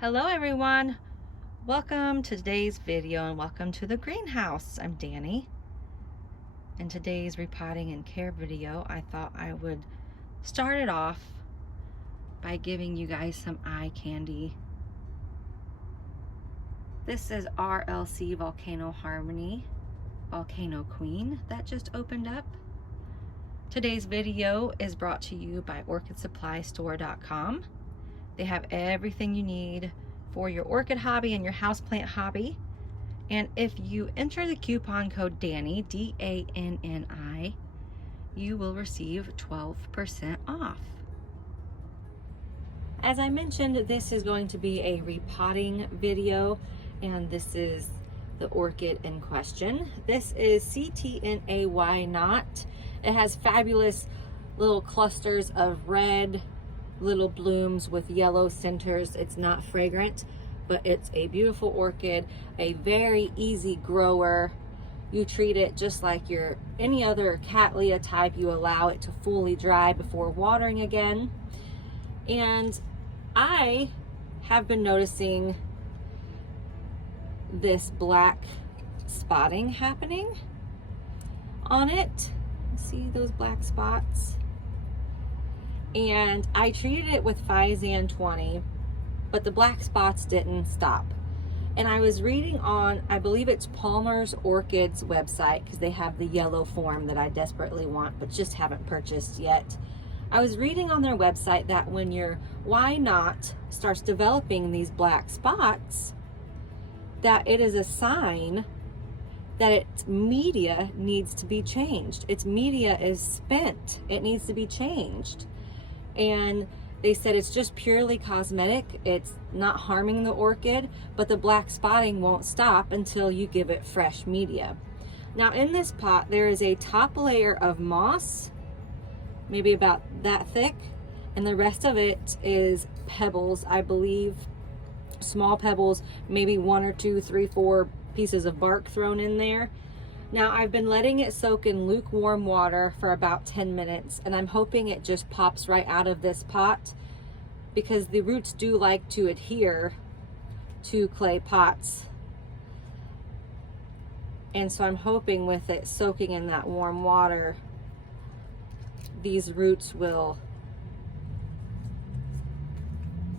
Hello everyone, welcome to today's video and welcome to the greenhouse. I'm Danny. In today's repotting and care video, I thought I would start it off by giving you guys some eye candy. This is RLC Volcano Harmony Volcano Queen that just opened up. Today's video is brought to you by OrchidSupplyStore.com. They have everything you need for your orchid hobby and your houseplant hobby. And if you enter the coupon code DANNI, D-A-N-N-I, you will receive 12% off. As I mentioned, this is going to be a repotting video, and this is the orchid in question. This is Ctna Why Not. It has fabulous little clusters of red little blooms with yellow centers. It's not fragrant, but it's a beautiful orchid, a very easy grower. You treat it just like your any other Cattleya type. You allow it to fully dry before watering again. And I have been noticing this black spotting happening on it. See those black spots? And I treated it with Physan 20, but the black spots didn't stop. And I was reading on, I believe it's Palmer's Orchids website, because they have the yellow form that I desperately want but just haven't purchased yet. I was reading on their website that when your Why Not starts developing these black spots, that it is a sign that its media needs to be changed. Its media is spent. It needs to be changed. And they said it's just purely cosmetic. It's not harming the orchid, but the black spotting won't stop until you give it fresh media. Now in this pot, there is a top layer of moss, maybe about that thick, and the rest of it is pebbles, I believe, small pebbles, maybe 1 or 2, 3, 4 pieces of bark thrown in there. Now I've been letting it soak in lukewarm water for about 10 minutes, and I'm hoping it just pops right out of this pot, because the roots do like to adhere to clay pots. And so I'm hoping with it soaking in that warm water, these roots will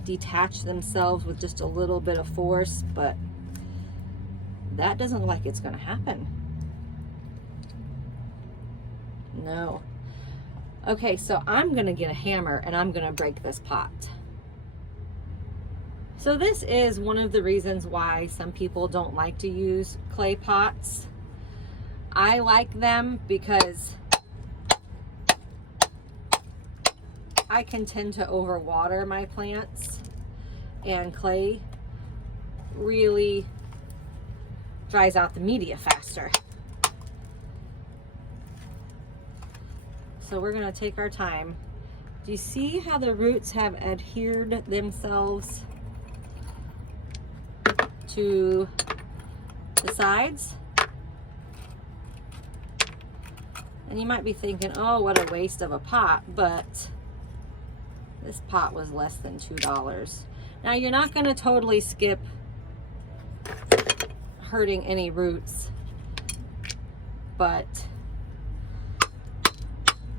detach themselves with just a little bit of force, but that doesn't look like it's going to happen. No. Okay, so I'm gonna get a hammer and I'm gonna break this pot. So this is one of the reasons why some people don't like to use clay pots. I like them because I can tend to overwater my plants, and clay really dries out the media faster. So we're gonna take our time. Do you see how the roots have adhered themselves to the sides? And you might be thinking, oh, what a waste of a pot, but this pot was less than $2. Now you're not gonna totally skip hurting any roots, but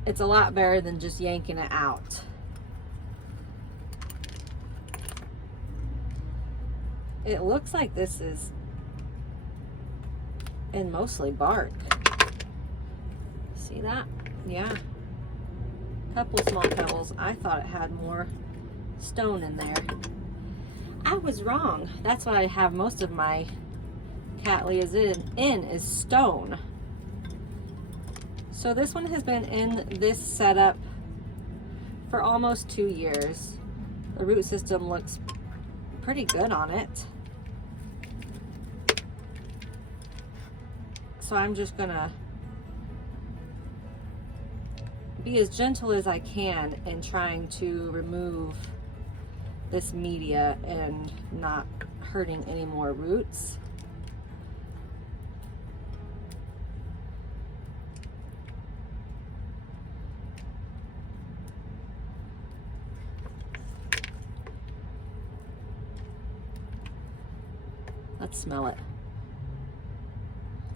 it's a lot better than just yanking it out. It looks like this is in mostly bark. See that? Yeah. A couple small pebbles. I thought it had more stone in there. I was wrong. That's what I have most of my Cattleyas in is stone. So this one has been in this setup for almost 2 years. The root system looks pretty good on it. So I'm just gonna be as gentle as I can in trying to remove this media and not hurting any more roots. Let's smell it.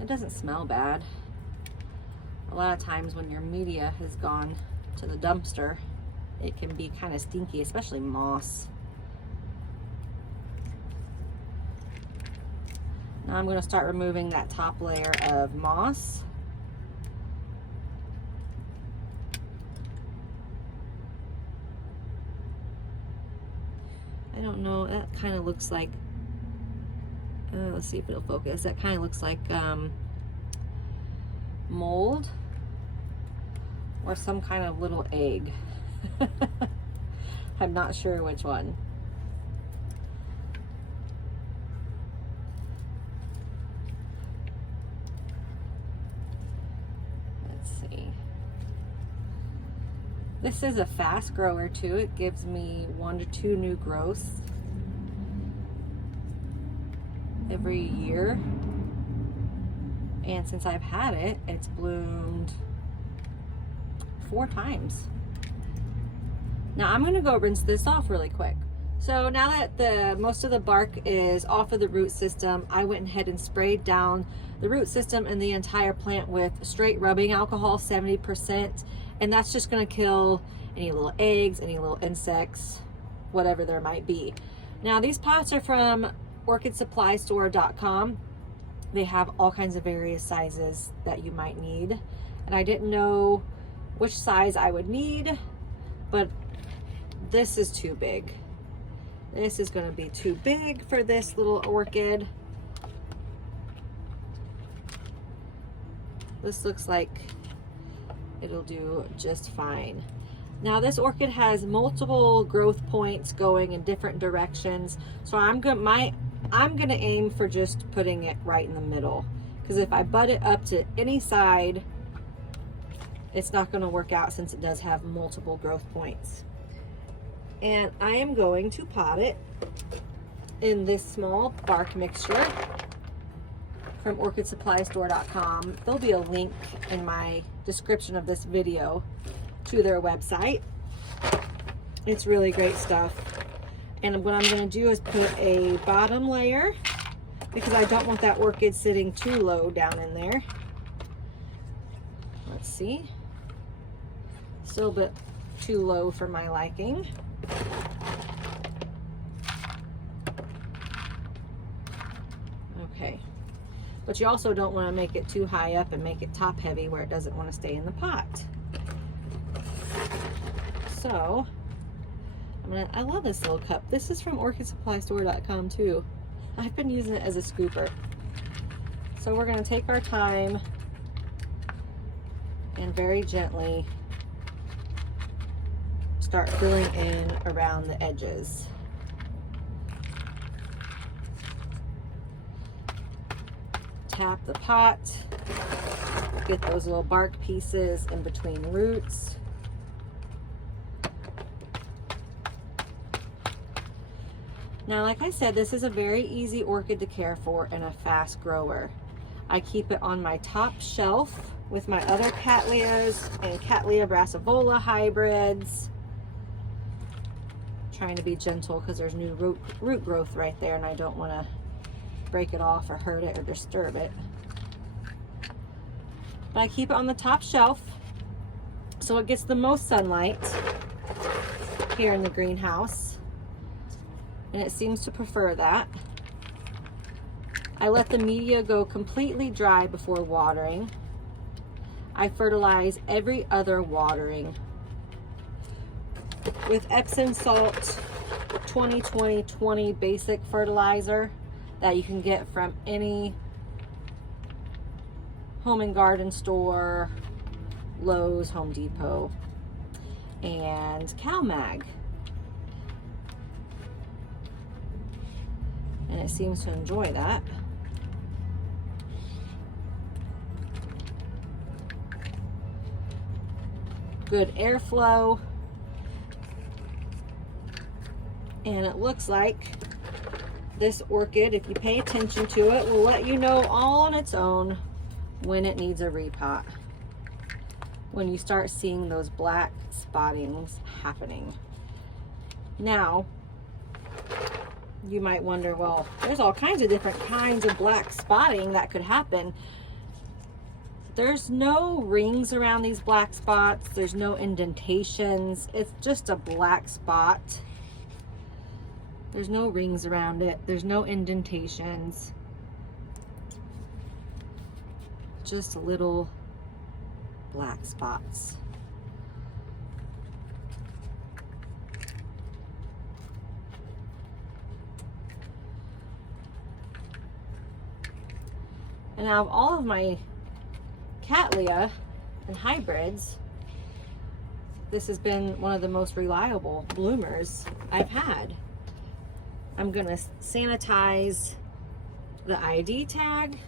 It doesn't smell bad. A lot of times when your media has gone to the dumpster, it can be kind of stinky, especially moss. Now I'm going to start removing that top layer of moss. I don't know, that kind of looks like, let's see if it'll focus. That kind of looks like mold or some kind of little egg. I'm not sure which one. Let's see. This is a fast grower too. It gives me 1 to 2 new growths every year. And since I've had it, it's bloomed 4 times. Now I'm gonna go rinse this off really quick. So now that the most of the bark is off of the root system, I went ahead and sprayed down the root system and the entire plant with straight rubbing alcohol, 70%, and that's just gonna kill any little eggs, any little insects, whatever there might be. Now these pots are from orchidsupply.store.com. They have all kinds of various sizes that you might need, and I didn't know which size I would need, but this is too big. This is going to be too big for this little orchid. This looks like it'll do just fine. Now this orchid has multiple growth points going in different directions, so I'm gonna aim for just putting it right in the middle, because if I butt it up to any side, it's not going to work out since it does have multiple growth points. And I am going to pot it in this small bark mixture from orchidsupply.store.com. There'll be a link in my description of this video to their website. It's really great stuff. And what I'm going to do is put a bottom layer, because I don't want that orchid sitting too low down in there. Let's see. Still a bit too low for my liking. Okay. But you also don't want to make it too high up and make it top heavy where it doesn't want to stay in the pot. So I love this little cup. This is from orchidsupply.store.com too. I've been using it as a scooper. So we're going to take our time and very gently start filling in around the edges. Tap the pot, get those little bark pieces in between roots. Now, like I said, this is a very easy orchid to care for and a fast grower. I keep it on my top shelf with my other Cattleyas and Cattleya brassavola hybrids. Trying to be gentle because there's new root growth right there, and I don't want to break it off or hurt it or disturb it. But I keep it on the top shelf so it gets the most sunlight here in the greenhouse, and it seems to prefer that. I let the media go completely dry before watering. I fertilize every other watering with Epsom salt 20-20-20 basic fertilizer that you can get from any home and garden store, Lowe's, Home Depot, and CalMag. And it seems to enjoy that. Good airflow. And it looks like this orchid, if you pay attention to it, will let you know all on its own when it needs a repot. When you start seeing those black spottings happening. Now, you might wonder, well, there's all kinds of different kinds of black spotting that could happen. There's no rings around these black spots. There's no indentations. It's just a black spot. There's no rings around it. There's no indentations. Just little black spots. And out of all of my Cattleya and hybrids, this has been one of the most reliable bloomers I've had. I'm gonna sanitize the ID tag.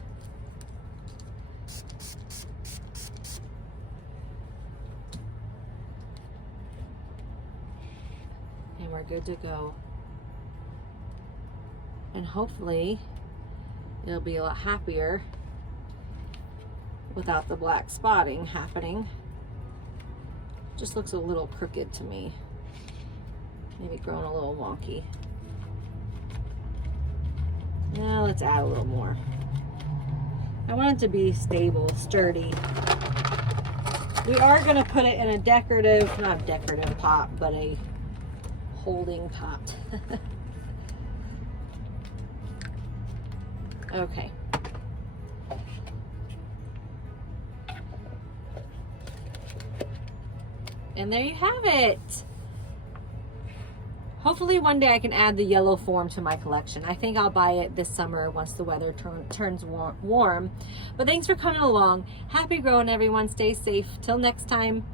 And we're good to go. And hopefully it'll be a lot happier without the black spotting happening. Just looks a little crooked to me. Maybe grown a little wonky. Now let's add a little more. I want it to be stable, sturdy. We are gonna put it in a decorative, not a decorative pot, but a holding pot. Okay. And there you have it. Hopefully one day I can add the yellow form to my collection. I think I'll buy it this summer once the weather turns warm. But thanks for coming along. Happy growing, everyone. Stay safe. Till next time.